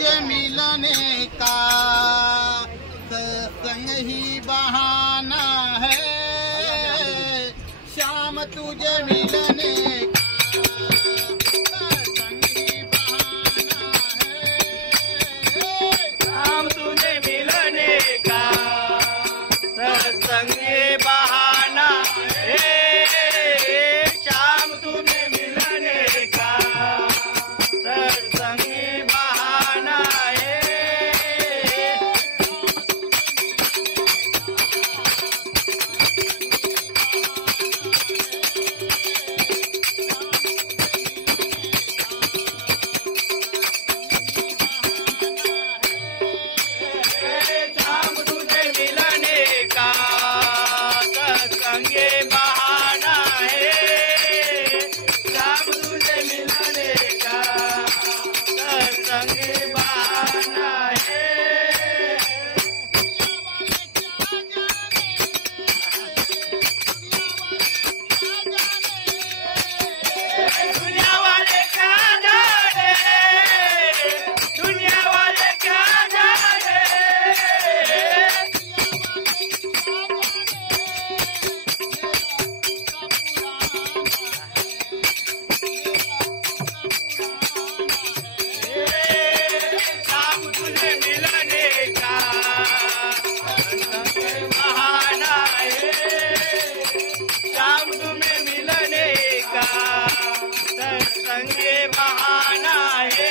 तुझे मिलने का सत्संग ही बहाना है, श्याम तुझे मिलने का सत्संग ही बहाना है, श्याम तुझे मिलने का सत्संग ही बहाना है, श्याम तुझे मिलने का सत्संग ही बहाना है। श्याम तुझे मिलने का सत्संग ही बहाना है, श्याम तुझे मिलने का सत्संग ही बहाना है। दुनिया वाले क्या जाने, दुनिया वाले क्या जाने, श्याम तुझे मिलने का सत्संग ही बहाना है, श्याम तुम्हें मिलने का सत्संग ही बहाना है।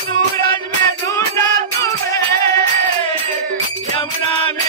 सूरज में ढूंढा तुम्हें, यमुना में